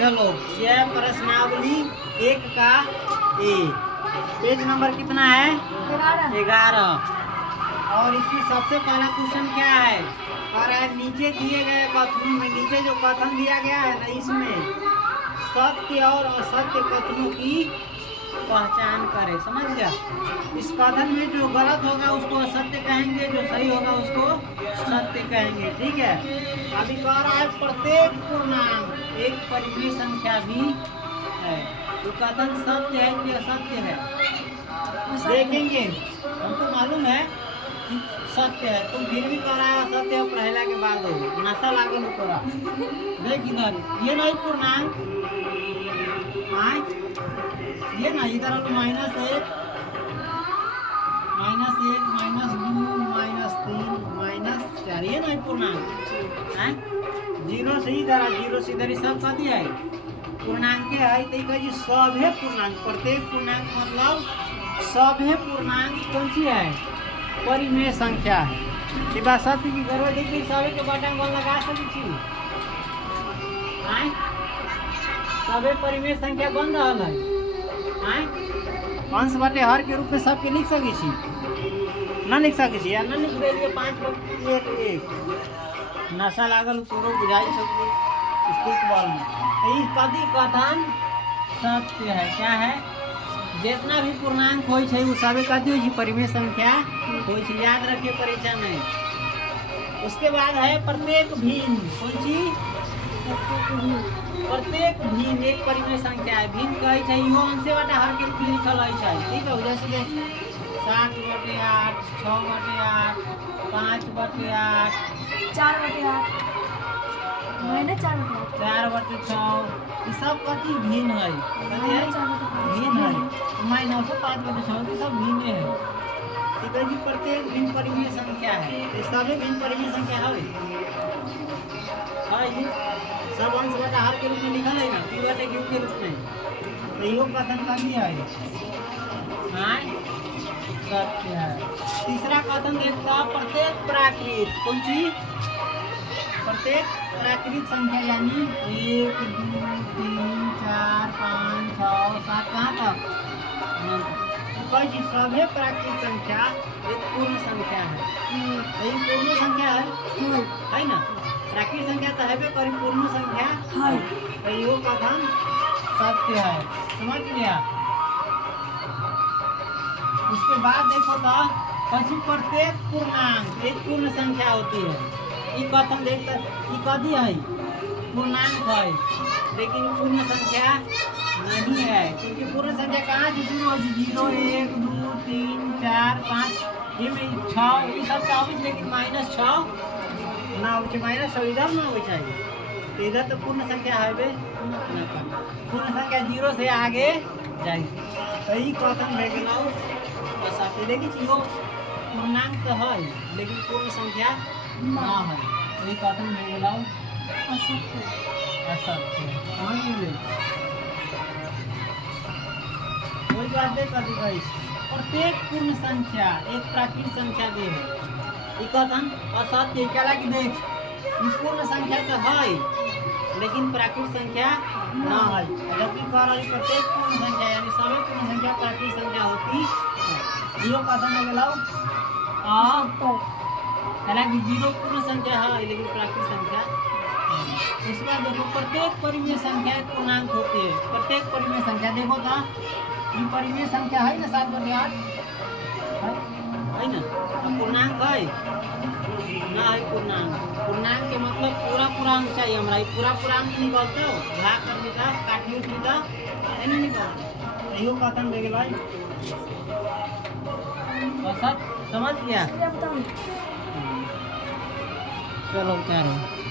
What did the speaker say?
चलो यह प्रश्नावली 1 का ए, पेज नंबर कितना है? 11। और इसमें सबसे पहला क्वेश्चन क्या है? और नीचे दिए गए कथनों में, नीचे जो कथन दिया गया है ना, इसमें सत्य और असत्य कथनों की पहचान करें। समझ गया? इस कथन में जो गलत होगा उसको असत्य कहेंगे, जो सही होगा उसको सत्य कहेंगे। ठीक है। अभी कह रहा है प्रत्येक पूर्णांक एक परिमेय संख्या भी है। तो कथन सत्य है कि असत्य है? देखेंगे। हमको मालूम है सत्य है, तुम फिर भी कह रहा है असत्य है। पहला के बाद हो नशा लागल हो तोरा। देख इधर, ये नहीं पूर्णांक, ये ना इधर -1, -1, -2, -3, -4, ये नहीं पूर्णांक है। 0 से इधर 0 से इधर सब कथी है? पूर्णांक है। तो कही सभे पूर्णांक, प्रत्येक पूर्णांक मतलब सभे पूर्णांक कौन सी है? परिमेय संख्या है। ये बात सत्य की गौरव देखिए, सभी के बटन बल लगा सकती सभे परिमेय संख्या बन रहा है। अंश बटे हर के रूप में सबके लिख सकी छी? ना लिख सकी छी या ना लिख देलिए 5/1 नशा लागल तोरो बुझाई सकती स्टिक बॉल में। तो इस कथी कथन सत्य है। क्या है? जितना भी पूर्णांक हो वो सभी कथी हो परिमेय संख्या हो। याद रखिए परीक्षा में। उसके बाद है प्रत्येक भिन्न। कौन सी? प्रत्येक भिन्न एक परिमेय संख्या है। भिन्न कहे इहो अंशे बटे हर के रूप में लिखल है। ठीक है। जैसे 7/8, 6/8, 5/8, 4/8, -4/8, 4/6, ये सब कथी भिन्न है? भिन्न है। -5/6 सब भिन्न है। ठीक है जी। प्रत्येक भिन्न परिमेय संख्या है। ये सभी भिन्न परिमेय संख्या है। सब अंश बटा हर के रूप में लिखा है ना, P बटे Q के रूप में। तो यो कथन का दिया है सत्य है। तीसरा कथन देखता प्रत्येक प्राकृत। कौन सी? प्रत्येक प्राकृत संख्या यानी 1, 2, 3, 4, 5, 6, 7 कहाँ तक? सभी प्राकृत संख्या एक पूर्ण संख्या है। यही पूर्ण संख्या है ना? प्राकृत संख्या तो है करीब पूर्ण संख्या है। तो यो कथन सत्य है। समझ लिया? उसके बाद देखो तो पशु प्रत्येक पूर्णांक एक पूर्ण संख्या होती है। ये कथन देखता ये कथी है? पूर्णांक है, लेकिन पूर्ण संख्या नहीं है। क्योंकि पूर्ण संख्या कहाँ से शुरू हो? 0, 1, 2, 3, 4, 5, ये 6 ये सब का हो, लेकिन -6 ना हो। -6 इधर ना हो चाहिए। तो इधर तो पूर्ण संख्या है। पूर्ण संख्या 0 से आगे जाए। तो ये कथन भे गेलौ असत्य। देखिए यो पूर्णांक तो है लेकिन पूर्ण संख्या ना है। तो ये कथन भे गेलौ असत्य। समझ गेलिए? कोई बात नहीं कर दी। प्रत्येक पूर्ण संख्या एक प्राकृत संख्या दे है। ये कथन असत्य। क्या लगी? देख पूर्ण संख्या तो है लेकिन प्राकृत संख्या ना है। जबकि कह रहा है प्रत्येक पूर्ण संख्या यानी सभी पूर्ण संख्या प्राकृत संख्या होती है। यो कथन हो गेलौ हालांकि 0 पूर्ण संख्या है लेकिन प्राकृत संख्या। उसके बाद देखो प्रत्येक परिमेय संख्या एक पूर्णांक होती है। प्रत्येक परिमेय संख्या देखो तो ये परिमेय संख्या है ना 7/8 है ना? पूर्णांक है ना? है पूर्णांक। पूर्णांक के मतलब पूरा पूर्णांक चाहिए हमरा। पूरा पूर्णांक निकलते हो भाग कर देता काटियो देता नहीं निकलता। यो कथन दे गेलै सब समझ गया? बताओ। चलो क्या रहे